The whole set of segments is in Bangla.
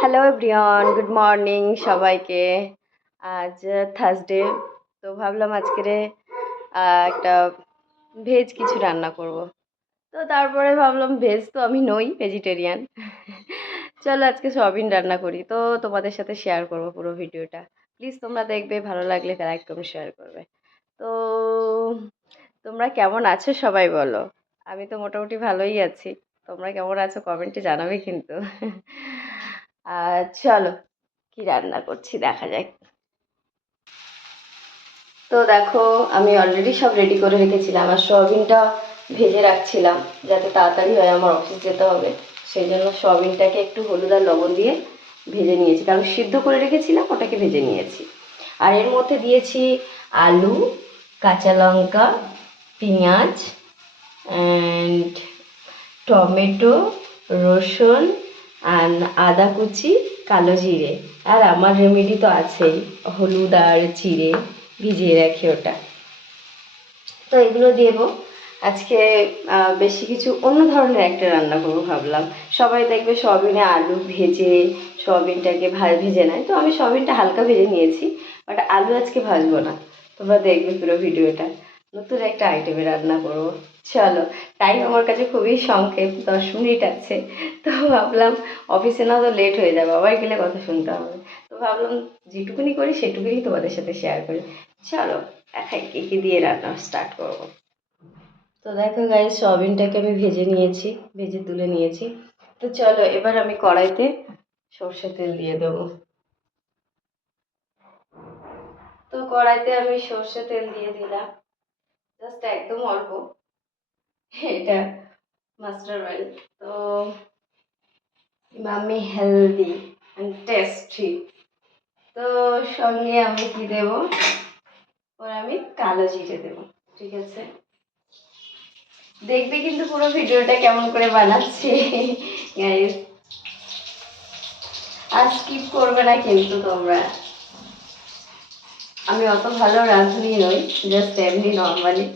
হ্যালো এভরিওয়ান, গুড মর্নিং সবাইকে। আজ থার্সডে, তো ভাবলাম আজকের একটা ভেজ কিছু রান্না করব। তো তারপরে ভাবলাম ভেজ তো আমি নই, ভেজিটেরিয়ান। চলো আজকে সয়াবিন রান্না করি, তো তোমাদের সাথে শেয়ার করব পুরো ভিডিওটা। প্লিজ তোমরা দেখবে, ভালো লাগলে লাইক কমেন্ট শেয়ার করবে। তো তোমরা কেমন আছো সবাই বলো। আমি তো মোটামুটি ভালোই আছি। তোমরা কেমন আছো কমেন্টে জানাবে কিন্তু। চলো কি রান্না করছি দেখা যাক। তো দেখো, আমি অলরেডি সব রেডি করে রেখেছিলাম, আর সয়াবিনটা ভেজে রাখছিলাম যাতে তাড়াতাড়ি হয়, আমার অফিস যেতে হবে। সেই জন্য সয়াবিনটাকে একটু হলুদ আর লবণ দিয়ে ভেজে নিয়েছি, কারণ সিদ্ধ করে রেখেছিলাম, ওটাকে ভেজে নিয়েছি। আর এর মধ্যে দিয়েছি আলু, কাঁচা লঙ্কা, পেঁয়াজ অ্যান্ড টমেটো, রসুন আর আদা কুচি, কালো জিরে। আর আমার রেমেডি তো আছেই, হলুদ আর জিরে ভিজিয়ে রাখি ওটা। তো এগুলো দেবো আজকে। বেশি কিছু অন্য ধরনের একটা রান্না করবো ভাবলাম। সবাই দেখবে সয়াবিনে আলু ভেজে সয়াবিনটাকে ভেজে নেয়, তো আমি সয়াবিনটা হালকা ভেজে নিয়েছি, বাট আলু আজকে ভাজবো না। তোমরা দেখবে পুরো ভিডিওটা, নতুন একটা আইটেমে রান্না করবো। চলো, টাইম আমার কাছে খুবই সংক্ষেপ, 10 মিনিট আছে। তো ভাবলাম অফিসে না তো লেট হয়ে যাবে, আবার গেলে কথা শুনতে হবে। তো ভাবলাম যেটুকুনি করি সেটুকুনি তোমাদের সাথে শেয়ার করি। চলো দেখাই কী কী দিয়ে রান্না স্টার্ট করবো। তো দেখো গাইস, সয়াবিনটাকে আমি ভেজে নিয়েছি, ভেজে তুলে নিয়েছি। তো চলো এবার আমি কড়াইতে সর্ষে তেল দিয়ে দেবো। তো কড়াইতে আমি সর্ষে তেল দিয়ে দিলাম, জাস্ট একদম অল্প। এটা মাস্টার অয়েল, তো মাম্মি হেলদি অ্যান্ড টেস্টি। তো সঙ্গে আমি কি দেবো, ওর আমি কালো জিরে দেবো। ঠিক আছে, দেখবে কিন্তু পুরো ভিডিওটা কেমন করে বানাচ্ছি গাইস, আর স্কিপ করবে না কিন্তু তোমরা। আমি অত ভালো রাঁধুনি নই, জাস্ট এমনি নর্মালি।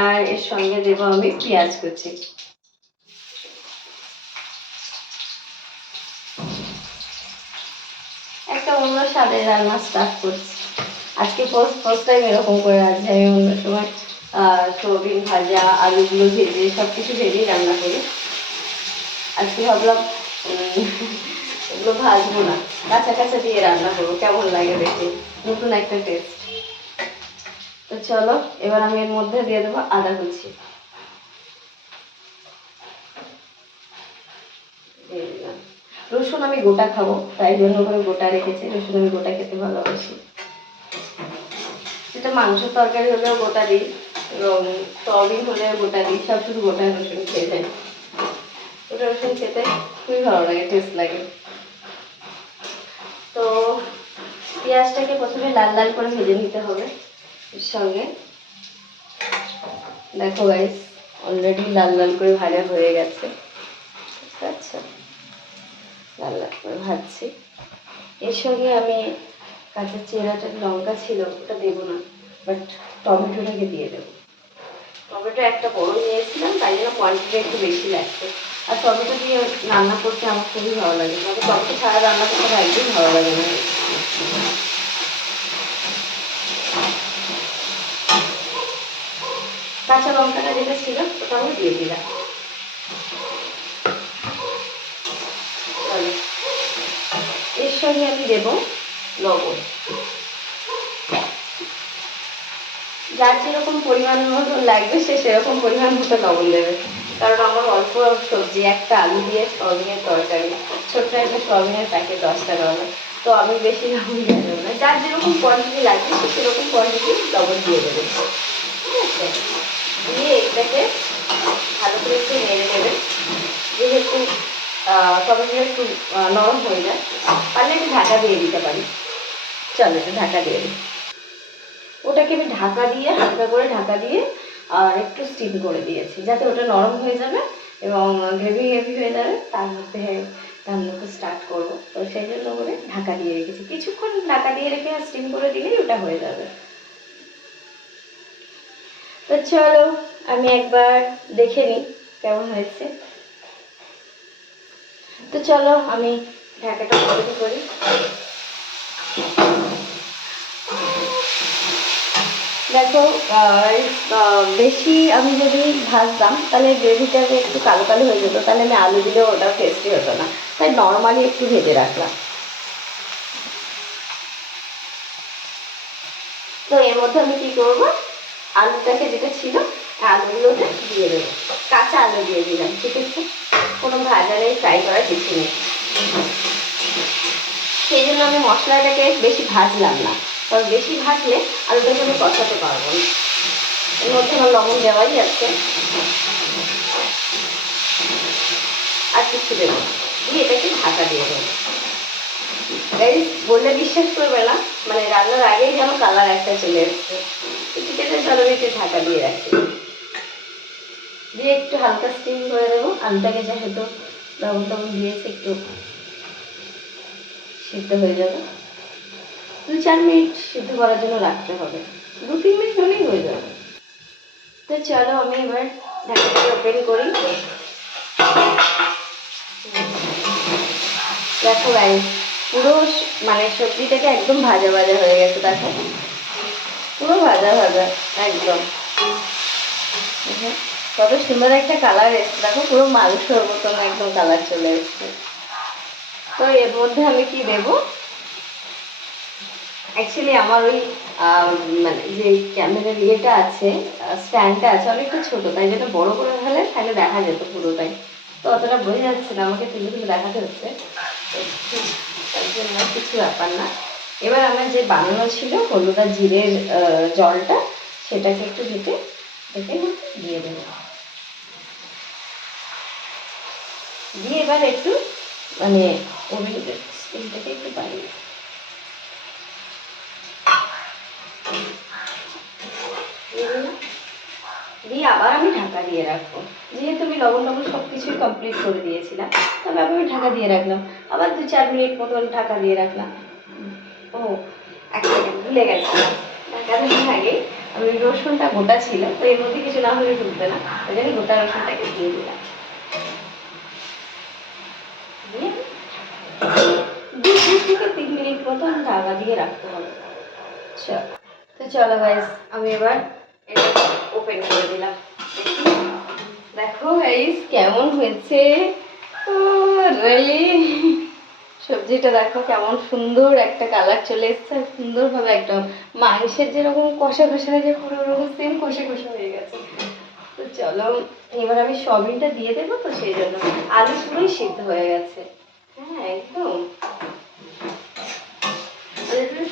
আর এর সঙ্গে দেবো আমি পেঁয়াজ কুচি। একটা অন্য স্বাদের রান্না স্টার্ট করছি আজকে। ফার্স্ট টাইম এরকম করে রাঁধছি। আমি অন্য সময় সয়াবিন ভাজা, আলুগুলো ভেজে সব কিছু ভেজেই রান্না করি। আজকে ভাবলাম ওগুলো ভাজবো না, কাঁচা কাঁচা দিয়ে রান্না করবো, কেমন লাগে দেখে, নতুন একটা টেস্ট। তো চলো এবার আমি এর মধ্যে দিয়ে দেবো আদা কুচি। দিয়ে দিলাম রসুন, আমি গোটা খাবো তাই জন্য করে গোটা রেখেছি, রসুন আমি গোটা খেতে ভালোবাসি। সেটা মাংসের তরকারি হলেও গোটা দিই, এবং সয়াবিন হলেও গোটা দিই, সব শুধু গোটা রসুন খেয়ে যাই। গোটা রসুন খেতে খুবই ভালো লাগে, টেস্ট লাগে। তো পেঁয়াজটাকে প্রথমে লাল লাল করে ভেজে নিতে হবে। এর সঙ্গে দেখো গাইস, অলরেডি লাল লাল করে ভাজা হয়ে গেছে। আচ্ছা, লাল লাল করে ভাজছি। এর সঙ্গে আমি কাঁচা চেরাটা লঙ্কা ছিল ওটা দেবো না, বাট টমেটোটাকে দিয়ে দেবো। টমেটো একটা বড় নিয়েছিলাম, তাই জন্য কোয়ান্টিটি একটু বেশি লাগছে। আর টমেটো দিয়ে রান্না করতে আমার খুবই ভালো লাগে, তবে টমেটো ছাড়া রান্না করতে আমার একদম ভালো লাগে না। কাঁচা লঙ্কাটা যেটা ছিল ওটা আমি দিয়ে দিলাম। এর সঙ্গে আমি দেবো লবণ। যার যেরকম পরিমাণ মতো লাগবে সে সেরকম পরিমাণ মতো লবণ দেবে, কারণ আমার অল্প সবজি, একটা আলু দিয়ে সয়াবিনের তরকারি, ছোট্ট একটা সয়াবিনের প্যাকেট 10 টাকা হলো, তো আমি বেশি লবণ দিয়ে দেবো না। যার যেরকম কোয়ান্টিটি লাগবে সে সেরকম কোয়ান্টিটি লবণ দিয়ে দেবে। ঠিক আছে, দিয়ে এটাকে ভালো করে একটু নেড়ে নেবে। যেহেতু টমেটোটা একটু নরম হয়ে যায়, পারলে একটু ঢাকা দিয়ে দিতে পারি। চলো একটু ঢাকা দিয়ে দিই। ওটাকে আমি ঢাকা দিয়ে, হালকা করে ঢাকা দিয়ে আর একটু স্টিম করে দিয়েছি, যাতে ওটা নরম হয়ে যাবে এবং গ্রেভি হেভি হয়ে যাবে। তার মধ্যে রান্নাটা স্টার্ট করবো, তো সেই জন্য করে ঢাকা দিয়ে রেখেছি। কিছুক্ষণ ঢাকা দিয়ে রেখে স্টিম করে দিলেই ওটা হয়ে যাবে। তো চলো আমি একবার দেখে নিই কেমন হয়েছে। তো চলো আমি ঢাকাটা বন্ধ করি। দেখো বেশি আমি যদি ভাজতাম তাহলে গ্রেভিটা একটু কালো কালো হয়ে যেত, তাহলে আমি আলু দিলেও ওটা টেস্টি হতো না, তাই নর্মালি একটু ভেজে রাখলাম। তো এর মধ্যে আমি কী করবো, আলুটাকে যেটা ছিল আলুগুলোতে দিয়ে দেবো, কাঁচা আলু দিয়ে দিলাম, ঠিক আছে? কোনো ভাজা নেই, ফ্রাই করার কিছু নেই। সেই জন্য আমি মশলাটাকে বেশি ভাজলাম না, কারণ বেশি ভাজলে আলুটাকে আমি কষাতে পারবো না। এর মধ্যে আমার লবণ দেওয়াই আছে, আর কিছু দেবো দিয়ে এটাকে ঢাকা দিয়ে দেবো। গাইস বললে বিশ্বাস করবে না, মানে রান্নার আগেই যেন কালার একটা চলে এসছে। ঠিক আছে, চলো একটু ঢাকা দিয়ে রাখি, দিয়ে একটু হালকা স্টিম করে দেবো। আলুটাকে যেহেতু লবণ টবণ দিয়েছে একটু সিদ্ধ হয়ে যাবে। 2-4 মিনিট সিদ্ধ করার জন্য রাখতে হবে, 2-3 মিনিট হলেই হয়ে যাবে। তো চলো আমি এবার ঢাকাটাকে ওপেন করি। দেখো গাইস পুরো মানে সবজিটাকে একদম ভাজা ভাজা হয়ে গেছে, দেখো পুরো ভাজা ভাজা একদম। কত সুন্দর একটা কালার এসছে, দেখো পুরো মাংসর মতন একদম কালার চলে এসছে। তো এর মধ্যে আমি কি দেবো, অ্যাকচুয়ালি আমার ওই মানে যে ক্যামেরার ইয়েটা আছে, স্ট্যান্ডটা আছে অনেকটা ছোটো, তাই জন্য বড়ো করে ঢালে তাহলে দেখা যেত পুরোটাই। তো অতটা বোঝা যাচ্ছে না, আমাকে তুলে তুলে দেখাতে হচ্ছে, তার জন্য কিছু ব্যাপার না। এবার আমার যে বানানো ছিল হলুদ আর জিরের জলটা, সেটাকে একটু ঢেকে ঢেকে দিয়ে দেবো, দিয়ে এবার একটু মানে ওভেনটা স্টিমটাকে একটু বাড়িয়ে দিয়ে আবার আমি ঢাকা দিয়ে রাখবো। যেহেতু আমি লবণ টবণ সব কিছুই কমপ্লিট করে দিয়েছিলাম, তবে আমি ঢাকা দিয়ে রাখলাম, আবার 2-4 মিনিট মতন ঢাকা দিয়ে রাখলাম। ও এক সেকেন্ড ভুলে গেছি, ঢাকা দেওয়ার আগে আমি রসুনটা গোটা ছিল, তো এর মধ্যে কিছু না হলে ঢুকবে না, ওই জন্য গোটা রসুনটাকে দিয়ে দিলাম। দিয়ে 2 থেকে 3 মিনিট মতন ঢাকা দিয়ে রাখতে হবে। চলো, তো চলো গাইস আমি এবার এটা ওপেন করে দিলাম। দেখো গাইস কেমন হয়েছে, রিয়েলি সবজিটা দেখো কেমন সুন্দর একটা কালার চলে এসছে, সুন্দরভাবে একদম মাংসের যেরকম কষা কষা হয়ে যায় পুরো ওরকম সেম কষা কষা হয়ে গেছে। তো চলো এবার আমি সয়াবিনটা দিয়ে দেবো, তো সেই জন্য আলু পুরোই সিদ্ধ হয়ে গেছে। হ্যাঁ একদম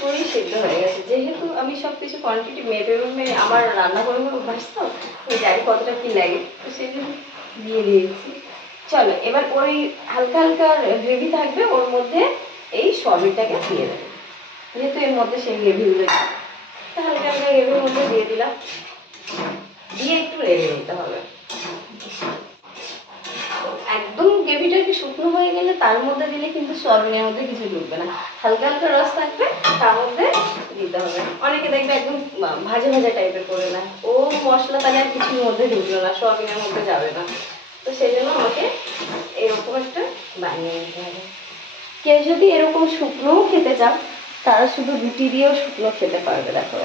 পুরোই সিদ্ধ হয়ে গেছে, যেহেতু আমি সব কিছু কোয়ান্টিটি মেপে মেপে আমার রান্না করে অভ্যাস, তো আমি জানি কতটা কী লাগে, তো সেই জন্য দিয়ে দিয়েছি। চলো এবার ওই হালকা হালকা গ্রেভি থাকবে, ওর মধ্যে এই সয়াবিনটাকে দিয়ে দেবো, যেহেতু এর মধ্যে সেই গ্রেভিগুলো হালকা হালকা গ্রেভির মধ্যে দিয়ে দিলাম, দিয়ে একটু নেড়ে নিতে হবে। একদম গ্রেভিটাকে শুকনো হয়ে গেলে তার মধ্যে দিলে কিন্তু সয়াবিনের মধ্যে কিছু ঢুকবে না, হালকা হালকা রস থাকবে তার মধ্যে দিতে হবে। অনেকে দেখবে একদম ভাজা ভাজা টাইপের করে না, ও মশলা তাহলে আর কিছুর মধ্যে ঢুকলো না, সয়াবিনের মধ্যে যাবে না। তো সেই জন্য আমাকে এরকম একটা বানিয়ে নিতে হবে। কেউ যদি এরকম শুকনোও খেতে চাও, তারা শুধু রুটি দিয়েও শুকনো খেতে পারবে। দেখো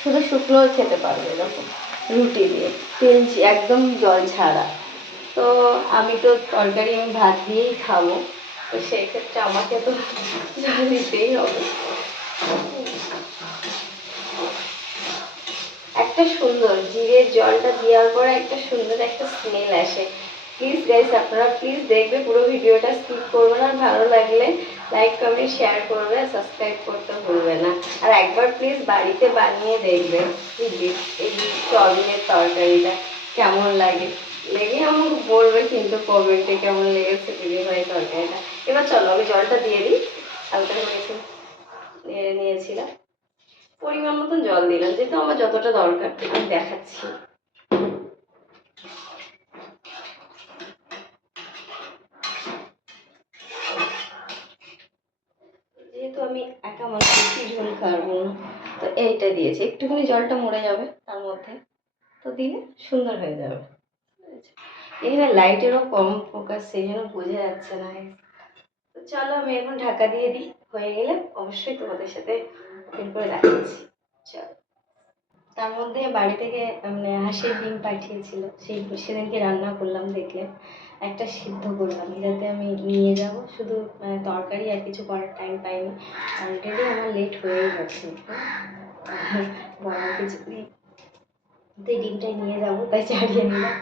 শুধু শুকনো খেতে পারবে এরকম রুটি দিয়ে, তেল একদম জল ছাড়া। তো আমি তো তরকারি আমি ভাত দিয়েই খাবো, তো সেই ক্ষেত্রে আমাকে তো জল দিতেই হবে। একটা সুন্দর জিরের জলটা দেওয়ার পরে একটা সুন্দর একটা স্মেল আসে। প্লিজ গাইস আপনারা প্লিজ দেখবে পুরো ভিডিওটা, স্কিপ করবে না, ভালো লাগলে লাইক কমেন্ট শেয়ার করবে, সাবস্ক্রাইব করতে ভুলবে না। আর একবার প্লিজ বাড়িতে বানিয়ে দেখবে এই সয়াবিনের তরকারিটা কেমন লাগে, লেগে আমাকে বলবে কিন্তু কমেন্টে কেমন লেগেছে দিদিভাই তরকারিটা। এবার চলো আমি জলটা দিয়ে দিই, হালকা করে একটু নেড়ে নিয়েছিলাম, পরিমাণ মতন জল দিলাম, যেহেতু আমার যতটা দরকার আমি দেখাচ্ছি। যেহেতু আমি একা মানুষ বেশি ঝোল খাবো না, তো এইটা দিয়েছি, একটুখানি জলটা মরে যাবে তার মধ্যে, তো দিলে সুন্দর হয়ে যাবে। এখানে লাইটেরও কম ফোকাস, সেই জন্য বোঝা যাচ্ছে না। তো চলো আমি এখন ঢাকা দিয়ে দিই, হয়ে গেলে অবশ্যই তোমাদের সাথে ওপেন করে দেখাচ্ছি। চলো। তার মধ্যে বাড়ি থেকে মানে হাঁসের ডিম পাঠিয়েছিল, সেদিনকে রান্না করলাম, দেখলে একটা সিদ্ধ করলাম যাতে আমি নিয়ে যাব, শুধু মানে তরকারি আর কিছু করার টাইম পাইনি, অলরেডি আমার লেট হয়েই গেছে। বড় কিছু নেই, তো এই ডিমটাই নিয়ে যাবো তাই ছাড়িয়ে নিলাম।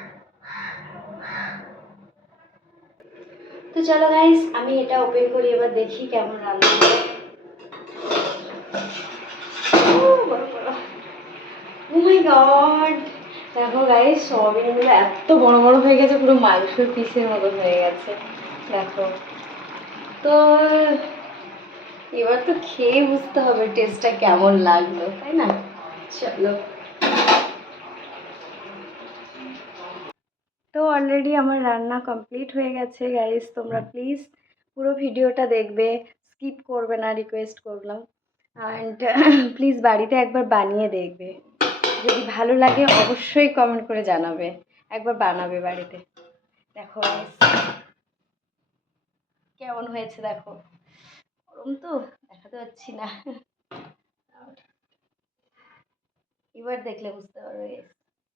তো চলো গাইস, আমি এটা ওপেন করি, এবার দেখি কেমন রান্না হয়। ও মাই গড, দেখো গাইস সয়াবিনগুলো এত বড় বড় হয়ে গেছে, পুরো মাংসের পিসের মতো হয়ে গেছে দেখো। তো এবার তো খেয়ে বুঝতে হবে টেস্টটা কেমন লাগলো, তাই না? চলো। তো অলরেডি আমার রান্না কমপ্লিট হয়ে গেছে গাইস, তোমরা প্লিজ পুরো ভিডিওটা দেখবে, স্কিপ করবে না, রিকোয়েস্ট করলাম। অ্যান্ড প্লিজ বাড়িতে একবার বানিয়ে দেখবে, যদি ভালো লাগে অবশ্যই কমেন্ট করে জানাবে, একবার বানাবে বাড়িতে। দেখো guys, কেমন হয়েছে দেখো, গরম তো দেখাতে পাচ্ছি না, এবার দেখলে বুঝতে পারবে guys।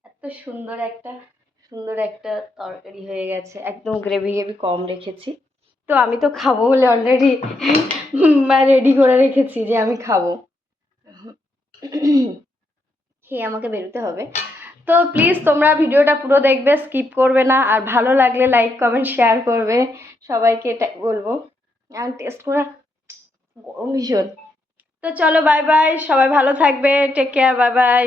এত সুন্দর একটা তরকারি হয়ে গেছে, একদম গ্রেভি গ্রেভি কম রেখেছি। তো আমি তো খাবো বলে অলরেডি রেডি করে রেখেছি যে আমি খাবো, খেয়ে আমাকে বেরোতে হবে। তো প্লিজ তোমরা ভিডিওটা পুরো দেখবে, স্কিপ করবে না, আর ভালো লাগলে লাইক কমেন্ট শেয়ার করবে, সবাইকে এটাই বলবো। আমি টেস্ট করে, গরম ভীষণ। তো চলো বাই বাই, সবাই ভালো থাকবে, টেক কেয়ার, বাই বাই।